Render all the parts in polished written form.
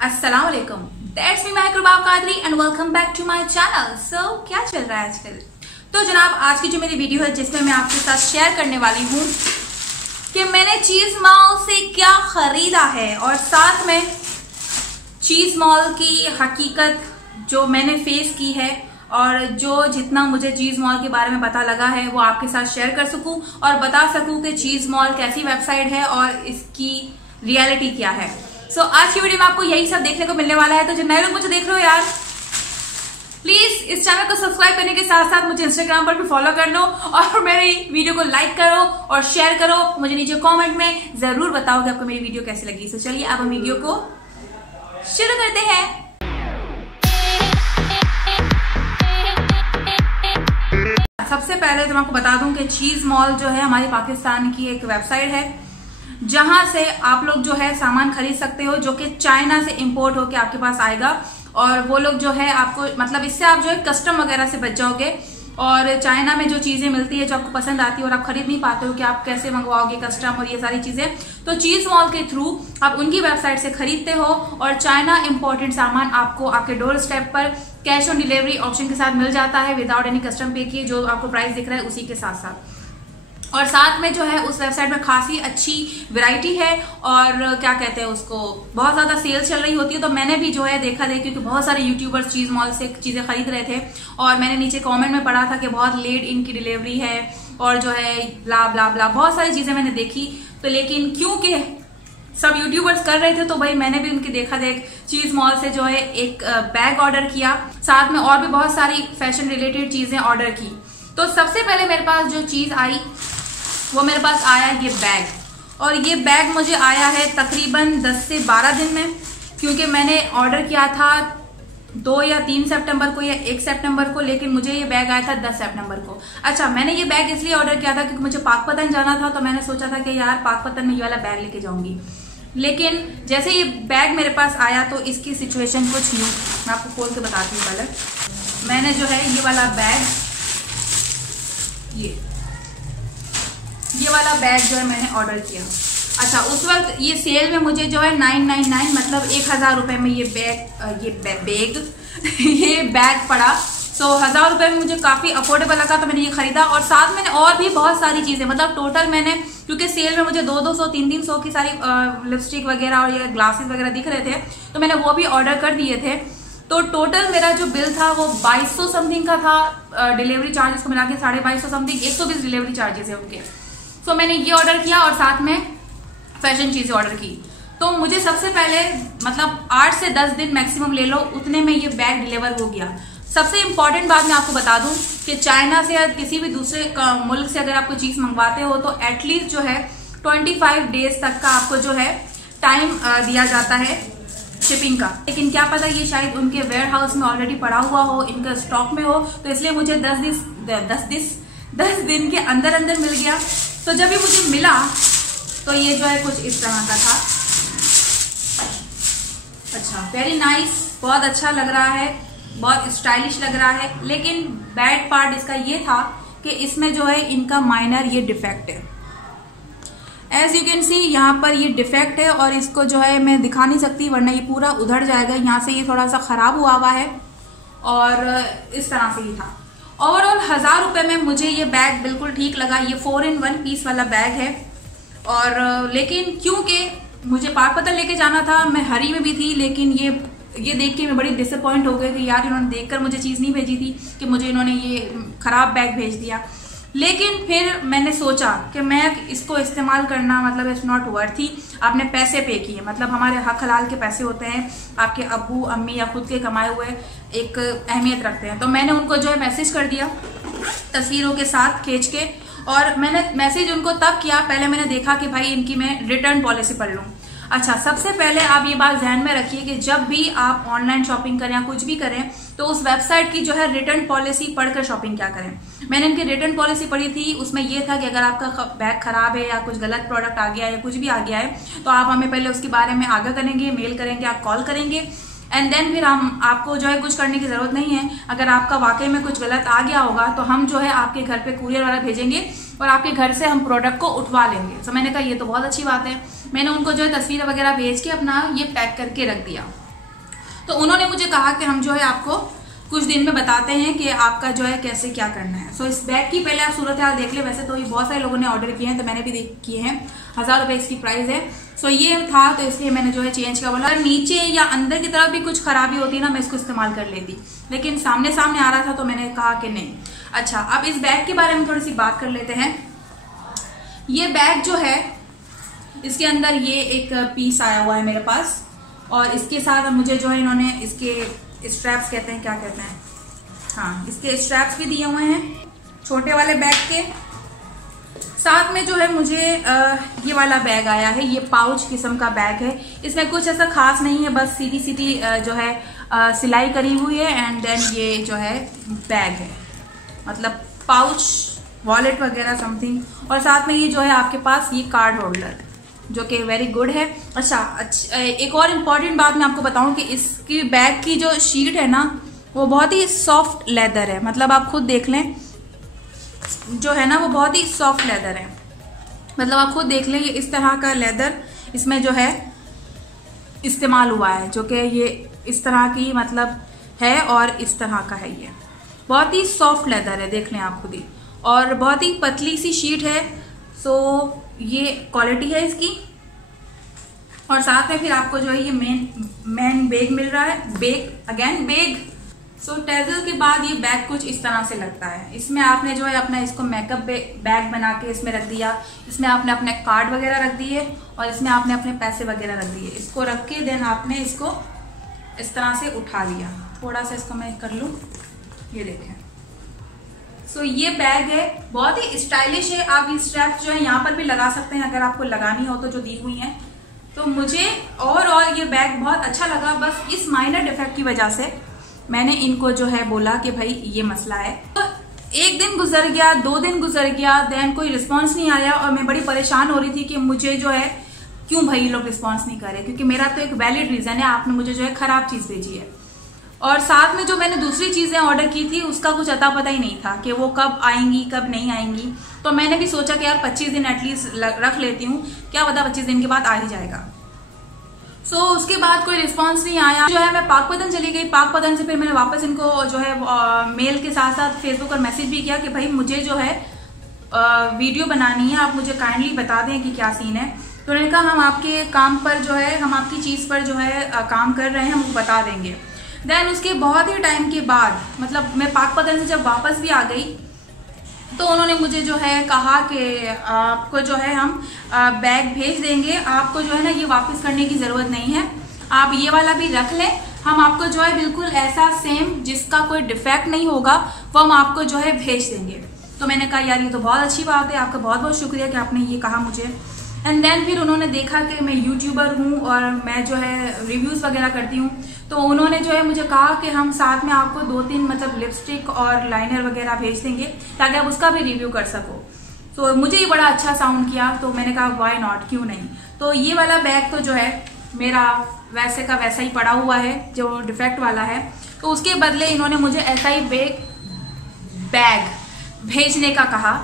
अस्सलाम वालेकुम, that's me Mahkaruba Qadri and welcome back to my channel. So क्या चल रहा है आजकल? तो जनाब, आज की जो मेरी वीडियो है जिसमें मैं आपके साथ शेयर करने वाली हूँ कि मैंने चीज मॉल से क्या खरीदा है और साथ में चीज मॉल की हकीकत जो मैंने फेस की है और जो जितना मुझे चीज मॉल के बारे में पता लगा है वो आपके साथ शेयर कर सकूं और बता सकूं कि चीज मॉल कैसी वेबसाइट है और इसकी रियलिटी क्या है। सो आज की वीडियो में आपको यही सब देखने को मिलने वाला है। तो जो नए लोग मुझे देख रहे हो यार, प्लीज इस चैनल को सब्सक्राइब करने के साथ साथ मुझे इंस्टाग्राम पर भी फॉलो कर लो और मेरी वीडियो को लाइक करो और शेयर करो। मुझे नीचे कमेंट में जरूर बताओ कि आपको मेरी वीडियो कैसी लगी। तो चलिए अब हम वीडियो को शुरू करते हैं। सबसे पहले तो मैं आपको बता दूं कि चीज मॉल जो है हमारी पाकिस्तान की एक वेबसाइट है जहां से आप लोग जो है सामान खरीद सकते हो जो कि चाइना से इंपोर्ट होके आपके पास आएगा। और वो लोग जो है आपको मतलब इससे आप जो है कस्टम वगैरह से बच जाओगे। और चाइना में जो चीजें मिलती है जो आपको पसंद आती है और आप खरीद नहीं पाते हो कि आप कैसे मंगवाओगे कस्टम और ये सारी चीजें, तो चीज मॉल के थ्रू आप उनकी वेबसाइट से खरीदते हो और चाइना इंपोर्टेड सामान आपको आपके डोर स्टेप पर कैश ऑन डिलीवरी ऑप्शन के साथ मिल जाता है विदाउट एनी कस्टम पे किए। जो आपको प्राइस दिख रहा है उसी के साथ साथ और साथ में जो है उस वेबसाइट में खासी अच्छी वैरायटी है और क्या कहते हैं उसको, बहुत ज्यादा सेल चल रही होती है। तो मैंने भी जो है देखा क्योंकि बहुत सारे यूट्यूबर्स चीज मॉल से चीजें खरीद रहे थे और मैंने नीचे कमेंट में पढ़ा था कि बहुत लेट इनकी डिलीवरी है और जो है ब्ला ब्ला ब्ला बहुत सारी चीजें मैंने देखी। तो लेकिन क्योंकि सब यूट्यूबर्स कर रहे थे तो भाई मैंने भी उनकी देखा देख चीज मॉल से जो है एक बैग ऑर्डर किया, साथ में और भी बहुत सारी फैशन रिलेटेड चीजें ऑर्डर की। तो सबसे पहले मेरे पास जो चीज आई वो मेरे पास आया ये बैग, और ये बैग मुझे आया है तकरीबन 10 से 12 दिन में, क्योंकि मैंने ऑर्डर किया था 2 या 3 सितंबर को या 1 सितंबर को, लेकिन मुझे ये बैग आया था 10 सितंबर को। अच्छा, मैंने ये बैग इसलिए ऑर्डर किया था क्योंकि मुझे पाकपतन जाना था, तो मैंने सोचा था कि यार पाकपतन में ये वाला बैग लेके जाऊंगी। लेकिन जैसे ये बैग मेरे पास आया तो इसकी सिचुएशन कुछ यूं, मैं आपको खोल के बताती हूँ। पहले मैंने जो है ये वाला बैग ये वाला बैग जो है मैंने ऑर्डर किया। अच्छा, उस वक्त ये सेल में मुझे जो है 999 मतलब 1000 रुपए में ये बैग पड़ा। तो 1000 रुपए में मुझे काफी अफोर्डेबल लगा तो मैंने ये खरीदा। और साथ मैंने और भी बहुत सारी चीजें मतलब टोटल मैंने, क्योंकि सेल में मुझे 200 300 की सारी लिपस्टिक वगैरह और ये ग्लासेस वगैरह दिख रहे थे तो मैंने वो भी ऑर्डर कर दिए थे। तो टोटल मेरा जो बिल था वो 2200 समथिंग का था, डिलीवरी चार्जेस को मिला के 2250 समथिंग, 120 डिलीवरी चार्जेस है उनके। तो मैंने ये ऑर्डर किया और साथ में फैशन चीजें ऑर्डर की। तो मुझे सबसे पहले मतलब 8 से 10 दिन मैक्सिमम ले लो, उतने में ये बैग डिलीवर हो गया। सबसे इंपॉर्टेंट बात मैं आपको बता दूं कि चाइना से या किसी भी दूसरे मुल्क से अगर आप कोई चीज मंगवाते हो तो एटलीस्ट जो है 25 डेज तक का आपको जो है टाइम दिया जाता है शिपिंग का। लेकिन क्या पता ये शायद उनके वेयर हाउस में ऑलरेडी पड़ा हुआ हो, इनका स्टॉक में हो, तो इसलिए मुझे 10 दिन के अंदर अंदर मिल गया। तो जब ये मुझे मिला तो ये जो है कुछ इस तरह का था। अच्छा, वेरी नाइस, बहुत अच्छा लग रहा है, बहुत स्टाइलिश लग रहा है। लेकिन बैड पार्ट इसका ये था कि इसमें जो है इनका माइनर ये डिफेक्ट है। एज यू कैन सी यहाँ पर ये डिफेक्ट है और इसको जो है मैं दिखा नहीं सकती वरना ये पूरा उधड़ जाएगा। यहाँ से ये थोड़ा सा खराब हुआ है और इस तरह से ही था। ओवरऑल 1000 रुपए में मुझे ये बैग बिल्कुल ठीक लगा। ये 4 in 1 पीस वाला बैग है। और लेकिन क्योंकि मुझे पाकपतन लेके जाना था, मैं हरी में भी थी, लेकिन ये देख के मैं बड़ी डिसअपॉइंट हो गई कि यार इन्होंने देखकर मुझे चीज नहीं भेजी थी कि मुझे इन्होंने ये खराब बैग भेज दिया। लेकिन फिर मैंने सोचा कि मैं इसको इस्तेमाल करना मतलब इट्स नॉट वर्थी। आपने पैसे पे किए, मतलब हमारे हक हलाल के पैसे होते हैं, आपके अब्बू अम्मी या खुद के कमाए हुए एक अहमियत रखते हैं। तो मैंने उनको जो है मैसेज कर दिया तस्वीरों के साथ खींच के, और मैंने मैसेज उनको तब किया, पहले मैंने देखा कि भाई इनकी मैं रिटर्न पॉलिसी पढ़ लूं। अच्छा, सबसे पहले आप ये बात ध्यान में रखिए कि जब भी आप ऑनलाइन शॉपिंग करें या कुछ भी करें तो उस वेबसाइट की जो है रिटर्न पॉलिसी पढ़कर शॉपिंग क्या करें। मैंने इनकी रिटर्न पॉलिसी पढ़ी थी, उसमें यह था कि अगर आपका बैग खराब है या कुछ गलत प्रोडक्ट आ गया है या कुछ भी आ गया है तो आप हमें पहले उसके बारे में आगाह करेंगे, मेल करेंगे, आप कॉल करेंगे एंड देन फिर हम आपको जो है कुछ करने की जरूरत नहीं है। अगर आपका वाकई में कुछ गलत आ गया होगा तो हम जो है आपके घर पे कुरियर वाला भेजेंगे और आपके घर से हम प्रोडक्ट को उठवा लेंगे। तो मैंने कहा ये तो बहुत अच्छी बात है। मैंने उनको जो है तस्वीर वगैरह भेज के अपना ये पैक करके रख दिया। तो उन्होंने मुझे कहा कि हम जो है आपको कुछ दिन में बताते हैं कि आपका जो है कैसे क्या करना है। सो इस बैग की पहले आप सूरत हाल देख ले। वैसे तो ये बहुत सारे लोगों ने ऑर्डर किए हैं, तो मैंने भी किए हैं। 1000 रुपए इसकी प्राइस है। सो ये था, तो इसलिए मैंने जो है चेंज का बोला। नीचे या अंदर की तरफ भी कुछ खराबी होती ना, मैं इसको इस्तेमाल कर लेती, लेकिन सामने सामने आ रहा था तो मैंने कहा कि नहीं। अच्छा, अब इस बैग के बारे में थोड़ी सी बात कर लेते हैं। ये बैग जो है, इसके अंदर ये एक पीस आया हुआ है मेरे पास, और इसके साथ मुझे जो है इन्होंने इसके स्ट्रैप्स कहते हैं, क्या कहते हैं, हाँ, इसके स्ट्रैप्स भी दिए हुए हैं छोटे वाले बैग के साथ में। जो है मुझे ये वाला बैग आया है, ये पाउच किस्म का बैग है। इसमें कुछ ऐसा खास नहीं है, बस सीधी सीधी जो है सिलाई करी हुई है। एंड देन ये जो है बैग है, मतलब पाउच, वॉलेट वगैरह समथिंग। और साथ में ये जो है आपके पास ये कार्ड होल्डर, जो कि वेरी गुड है। अच्छा, एक और इम्पॉर्टेंट बात मैं आपको बताऊं कि इसकी बैग की जो शीट है ना, वो बहुत ही सॉफ्ट लेदर है। मतलब आप खुद देख लें, जो है ना वो बहुत ही सॉफ्ट लेदर है। मतलब आप खुद देख लें, ये इस तरह का लेदर इसमें जो है इस्तेमाल हुआ है, जो कि ये इस तरह की मतलब है, और इस तरह का है। ये बहुत ही सॉफ्ट लेदर है, देख लें आप खुद ही, और बहुत ही पतली सी शीट है। सो ये क्वालिटी है इसकी। और साथ में फिर आपको जो है ये मेन बैग मिल रहा है। बैग। सो टेजल के बाद ये बैग कुछ इस तरह से लगता है। इसमें आपने जो है अपना इसको मेकअप बैग बना के इसमें रख दिया। इसमें आपने अपने कार्ड वगैरह रख दिए, और इसमें आपने अपने पैसे वगैरह रख दिए। इसको रख के देन आपने इसको इस तरह से उठा लिया। थोड़ा सा इसको मैं कर लूं, ये देखें। सो ये बैग है, बहुत ही स्टाइलिश है। आप ये स्ट्रैप्स जो है यहाँ पर भी लगा सकते हैं अगर आपको लगानी हो तो, जो दी हुई हैं। तो मुझे ओवरऑल ये बैग बहुत अच्छा लगा। बस इस माइनर डिफेक्ट की वजह से मैंने इनको जो है बोला कि भाई ये मसला है। तो एक दिन गुजर गया, 2 दिन गुजर गया, देन कोई रिस्पांस नहीं आया, और मैं बड़ी परेशान हो रही थी कि मुझे जो है क्यों भाई लोग रिस्पांस नहीं कर रहे, क्योंकि मेरा तो एक वैलिड रीजन है, आपने मुझे जो है खराब चीज भेजी है। और साथ में जो मैंने दूसरी चीजें ऑर्डर की थी उसका कुछ अता पता ही नहीं था कि वो कब आएंगी कब नहीं आएंगी। तो मैंने भी सोचा कि यार 25 दिन एटलीस्ट रख लेती हूँ, क्या पता 25 दिन के बाद आ ही जाएगा। सो उसके बाद कोई रिस्पांस नहीं आया। जो है मैं पाकपतन चली गई। पाकपतन से फिर मैंने वापस इनको जो है मेल के साथ साथ फेसबुक पर मैसेज भी किया कि भाई मुझे जो है वीडियो बनानी है, आप मुझे काइंडली बता दें कि क्या सीन है। तो उन्होंने कहा हम आपके काम पर जो है, हम आपकी चीज पर जो है काम कर रहे हैं, हम बता देंगे। देन उसके बहुत ही टाइम के बाद, मतलब मैं पाकपतन से जब वापस भी आ गई, तो उन्होंने मुझे जो है कहा कि आपको जो है हम बैग भेज देंगे, आपको जो है ना ये वापस करने की जरूरत नहीं है, आप ये वाला भी रख लें, हम आपको जो है बिल्कुल ऐसा सेम जिसका कोई डिफेक्ट नहीं होगा वो हम आपको जो है भेज देंगे। तो मैंने कहा यार ये तो बहुत अच्छी बात है, आपका बहुत बहुत शुक्रिया कि आपने ये कहा मुझे। एंड देन फिर उन्होंने देखा कि मैं यूट्यूबर हूँ और मैं जो है रिव्यूज वगैरह करती हूँ, तो उन्होंने जो है मुझे कहा कि हम साथ में आपको 2-3 मतलब लिपस्टिक और लाइनर वगैरह भेज देंगे ताकि आप उसका भी रिव्यू कर सको। तो मुझे ये बड़ा अच्छा साउंड किया, तो मैंने कहा व्हाई नॉट, क्यों नहीं। तो ये वाला बैग तो जो है मेरा वैसे का वैसा ही पड़ा हुआ है जो डिफेक्ट वाला है, तो उसके बदले इन्होंने मुझे ऐसा ही बैग भेजने का कहा।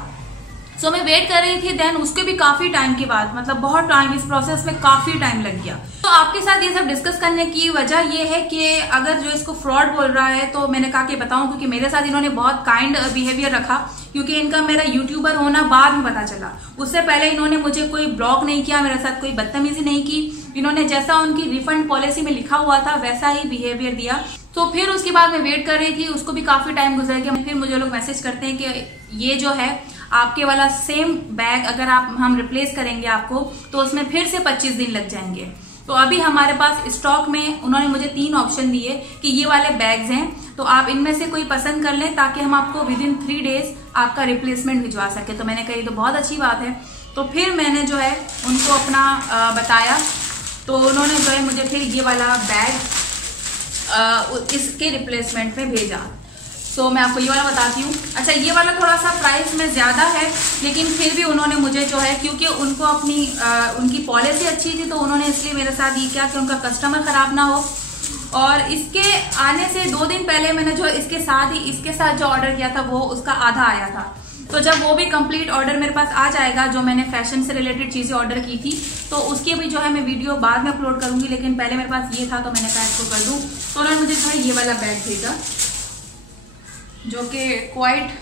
सो मैं वेट कर रही थी। देन उसके भी काफी टाइम के बाद, मतलब बहुत टाइम, इस प्रोसेस में काफी टाइम लग गया। तो आपके साथ ये सब डिस्कस करने की वजह ये है कि अगर जो इसको फ्रॉड बोल रहा है तो मैंने कहा कि बताऊं, क्योंकि मेरे साथ इन्होंने बहुत काइंड बिहेवियर रखा, क्योंकि इनका मेरा यूट्यूबर होना बाद में पता चला। उससे पहले इन्होंने मुझे कोई ब्लॉक नहीं किया, मेरे साथ कोई बदतमीजी नहीं की। इन्होंने जैसा उनकी रिफंड पॉलिसी में लिखा हुआ था वैसा ही बिहेवियर दिया। तो फिर उसके बाद मैं वेट कर रही थी, उसको भी काफी टाइम गुजर गया। फिर मुझे लोग मैसेज करते हैं कि ये जो है आपके वाला सेम बैग अगर हम रिप्लेस करेंगे आपको, तो उसमें फिर से 25 दिन लग जाएंगे। तो अभी हमारे पास स्टॉक में उन्होंने मुझे 3 ऑप्शन दिए कि ये वाले बैग्स हैं, तो आप इनमें से कोई पसंद कर लें ताकि हम आपको विदिन 3 डेज आपका रिप्लेसमेंट भिजवा सके। तो मैंने कही तो बहुत अच्छी बात है। तो फिर मैंने जो है उनको अपना बताया, तो उन्होंने जो है मुझे फिर ये वाला बैग इसके रिप्लेसमेंट में भेजा। तो मैं आपको ये वाला बताती हूँ। अच्छा, ये वाला थोड़ा सा प्राइस में ज्यादा है, लेकिन फिर भी उन्होंने मुझे जो है, क्योंकि उनको अपनी उनकी पॉलिसी अच्छी थी, तो उन्होंने इसलिए मेरे साथ ये किया कि उनका कस्टमर खराब ना हो। और इसके आने से 2 दिन पहले मैंने जो इसके साथ जो ऑर्डर किया था वो उसका आधा आया था। तो जब वो भी कंप्लीट ऑर्डर मेरे पास आ जाएगा, जो मैंने फैशन से रिलेटेड चीजें ऑर्डर की थी, तो उसकी भी जो है मैं वीडियो बाद में अपलोड करूंगी। लेकिन पहले मेरे पास ये था तो मैंने कहा इसको कर दूं। तो उन्होंने मुझे जो है ये वाला बैग भेजा, जो कि क्वाइट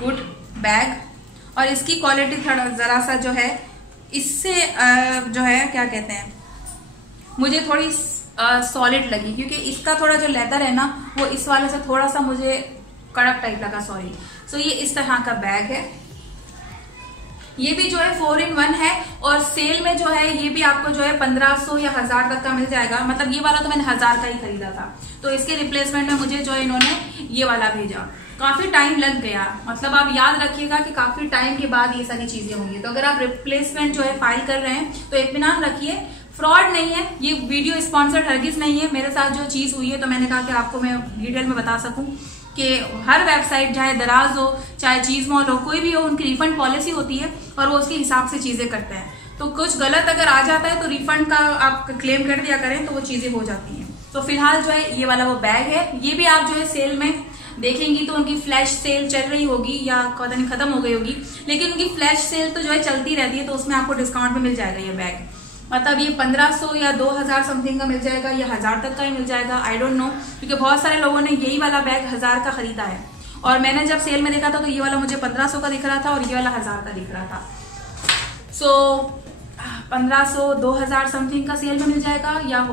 गुड बैग, और इसकी क्वालिटी थोड़ा जरा सा जो है इससे जो है क्या कहते हैं, मुझे थोड़ी सॉलिड लगी, क्योंकि इसका थोड़ा जो लेदर है ना वो इस वाले से थोड़ा सा मुझे कड़क टाइप लगा, सॉरी। सो ये इस तरह का बैग है। ये भी जो है 4-in-1 है, और सेल में जो है ये भी आपको जो है 1500 या 1000 तक का मिल जाएगा। मतलब ये वाला तो मैंने 1000 का ही खरीदा था, तो इसके रिप्लेसमेंट में मुझे जो है इन्होंने ये वाला भेजा। काफी टाइम लग गया, मतलब आप याद रखिएगा कि काफी टाइम के बाद ये सारी चीजें होंगी। तो अगर आप रिप्लेसमेंट जो है फाइल कर रहे हैं तो इत्मीनान रखिए, फ्रॉड नहीं है, ये वीडियो स्पॉन्सर्ड हरगिज नहीं है। मेरे साथ जो चीज हुई है तो मैंने कहा कि आपको मैं डिटेल में बता सकूं कि हर वेबसाइट, चाहे दराज हो चाहे चीज मॉल हो, कोई भी हो, उनकी रिफंड पॉलिसी होती है और वो उसके हिसाब से चीजें करते हैं। तो कुछ गलत अगर आ जाता है तो रिफंड का आप क्लेम कर दिया करें, तो वो चीजें हो जाती हैं। तो फिलहाल जो है ये वाला वो बैग है। ये भी आप जो है सेल में देखेंगी तो उनकी फ्लैश सेल चल रही होगी या पता नहीं खत्म हो गई होगी, लेकिन उनकी फ्लैश सेल तो जो है चलती रहती है, तो उसमें आपको डिस्काउंट में मिल जाएगा ये बैग। मतलब ये 1500 या 2000 समथिंग का मिल जाएगा, या 1000 तक का ही मिल जाएगा, आई डोंट नो, क्योंकि बहुत सारे लोगों ने यही वाला बैग 1000 का खरीदा है। और मैंने जब सेल में देखा था तो ये वाला मुझे 1500 का दिख रहा था और ये वाला 1000 का दिख रहा था। सो 1500 2000 समथिंग का सेल में मिल जाएगा, या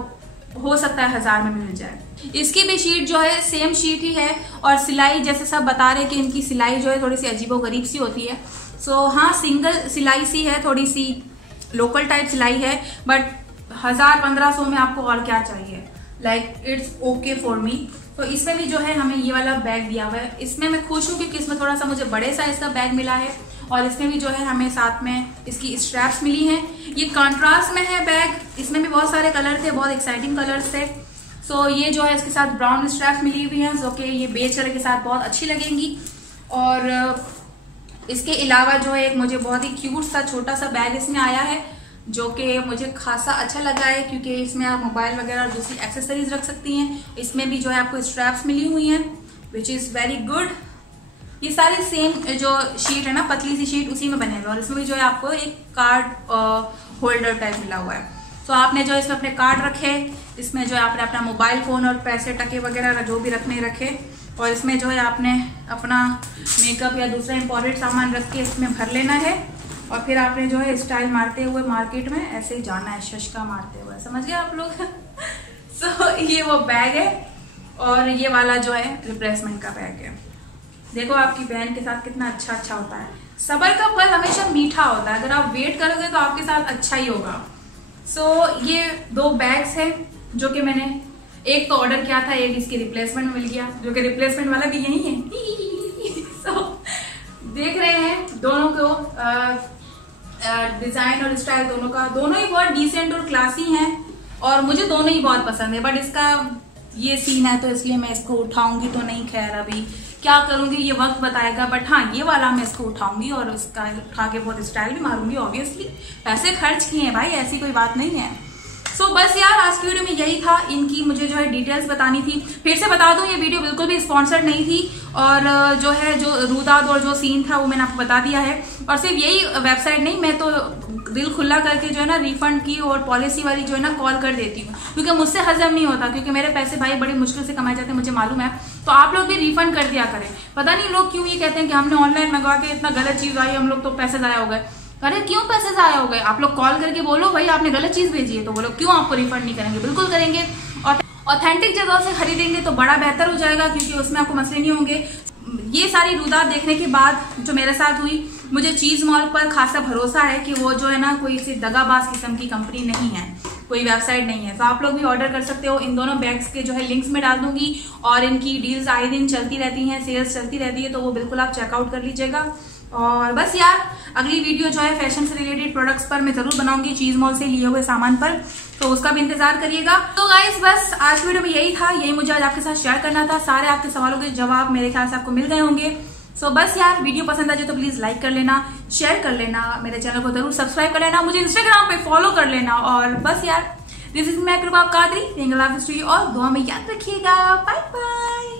हो सकता है 1000 में मिल जाए। इसकी भी शीट जो है सेम शीट ही है, और सिलाई जैसे सब बता रहे कि इनकी सिलाई जो है थोड़ी सी अजीबोगरीब सी होती है। सो हाँ, सिंगल सिलाई सी है, थोड़ी सी लोकल टाइप सिलाई है, बट 1000-1500 में आपको और क्या चाहिए, like it's okay for me. तो इसमें भी जो है हमें ये वाला बैग दिया हुआ है। इसमें मैं खुश हूँ क्योंकि इसमें थोड़ा सा मुझे बड़े साइज का बैग मिला है, और इसमें भी जो है हमें साथ में इसकी स्ट्रैप्स मिली हैं। ये कंट्रास्ट में है बैग, इसमें भी बहुत सारे कलर थे, बहुत एक्साइटिंग कलर्स थे। सो ये जो है इसके साथ ब्राउन स्ट्रैप्स मिली हुई हैं, जो कि ये बेज कलर के साथ बहुत अच्छी लगेंगी। और इसके अलावा जो है एक मुझे बहुत ही क्यूट सा छोटा सा बैग इसमें आया है, जो कि मुझे खासा अच्छा लगा है, क्योंकि इसमें आप मोबाइल वगैरह और दूसरी एक्सेसरीज रख सकती हैं। इसमें भी जो है आपको स्ट्रैप्स मिली हुई हैं, विच इज वेरी गुड। ये सारे सेम जो शीट है ना, पतली सी शीट, उसी में बने हुए, और इसमें भी जो है आपको एक कार्ड होल्डर टाइप मिला हुआ है। तो आपने जो इसमें अपने कार्ड रखे, इसमें जो है आपने अपना मोबाइल फोन और पैसे टके वगैरह जो भी रखने रखे, और इसमें जो है आपने अपना मेकअप या दूसरा इम्पोर्टेंट सामान रख के इसमें भर लेना है, और फिर आपने जो है स्टाइल मारते हुए मार्केट में ऐसे ही जाना है, शशका मारते हुए, समझ गए आप लोग। सो ये वो बैग है, और ये वाला जो है रिप्लेसमेंट का बैग है। देखो आपकी बहन के साथ कितना अच्छा होता है। सबर का फल हमेशा मीठा होता है, अगर आप वेट करोगे तो आपके साथ अच्छा ही होगा। सो ये 2 बैग्स हैं जो कि मैंने एक तो ऑर्डर किया था, एक इसकी रिप्लेसमेंट में मिल गया, जो कि रिप्लेसमेंट वाला भी यही है। सो देख रहे हैं दोनों को डिजाइन और स्टाइल दोनों ही बहुत डिसेंट और क्लासी हैं, और मुझे दोनों ही बहुत पसंद है। बट इसका ये सीन है तो इसलिए मैं इसको उठाऊंगी तो नहीं, खैर अभी क्या करूंगी ये वक्त बताएगा। बट हाँ, ये वाला मैं इसको उठाऊंगी और इसका उठा के बहुत स्टाइल भी मारूंगी। ऑब्वियसली पैसे खर्च किए हैं भाई, ऐसी कोई बात नहीं है। सो बस यार, आज की वीडियो में यही था, इनकी मुझे जो है डिटेल्स बतानी थी। फिर से बता दूं, ये वीडियो बिल्कुल भी स्पॉन्सर्ड नहीं थी, और जो है जो रुदाद और जो सीन था वो मैंने आपको बता दिया है। और सिर्फ यही वेबसाइट नहीं, मैं तो दिल खुला करके जो है ना रिफंड की और पॉलिसी वाली जो है ना कॉल कर देती हूँ, क्योंकि मुझसे हजम नहीं होता, क्योंकि मेरे पैसे भाई बड़ी मुश्किल से कमाए जाते हैं, मुझे मालूम है। तो आप लोग भी रिफंड कर दिया करें। पता नहीं लोग क्यों ये कहते हैं कि हमने ऑनलाइन मंगवा के इतना गलत चीज आई, हम लोग तो पैसे जाया हो गए। अरे क्यों पैसे जाया हो गए? आप लोग कॉल करके बोलो भाई आपने गलत चीज भेजी है, तो बोलो क्यों आपको रिफंड नहीं करेंगे, बिल्कुल करेंगे। और ऑथेंटिक जगह से खरीदेंगे तो बड़ा बेहतर हो जाएगा, क्योंकि उसमें आपको मसले नहीं होंगे। ये सारी रुदात देखने के बाद जो मेरे साथ हुई, मुझे चीज मॉल पर खासा भरोसा है कि वो जो है ना कोई सी दगाबाज किस्म की कंपनी नहीं है, कोई वेबसाइट नहीं है। तो आप लोग भी ऑर्डर कर सकते हो। इन दोनों बैग्स के जो है लिंक्स में डाल दूंगी, और इनकी डील्स आए दिन चलती रहती हैं, सेल्स चलती रहती है, तो वो बिल्कुल आप चेकआउट कर लीजिएगा। और बस यार, अगली वीडियो जो है फैशन से रिलेटेड प्रोडक्ट्स पर मैं जरूर बनाऊंगी, चीज मॉल से लिए हुए सामान पर, तो उसका भी इंतजार करिएगा। तो गाइस बस आज वीडियो में यही था, यही मुझे आज आपके साथ शेयर करना था। सारे आपके सवालों के जवाब मेरे ख्याल से आपको मिल गए होंगे। सो बस यार, वीडियो पसंद आ जाए तो प्लीज लाइक कर लेना, शेयर कर लेना, मेरे चैनल को जरूर सब्सक्राइब कर लेना, मुझे इंस्टाग्राम पे फॉलो कर लेना। और बस यार, दिस इज मैं कृपा कादरी, और दुआ में याद रखिएगा। Bye bye.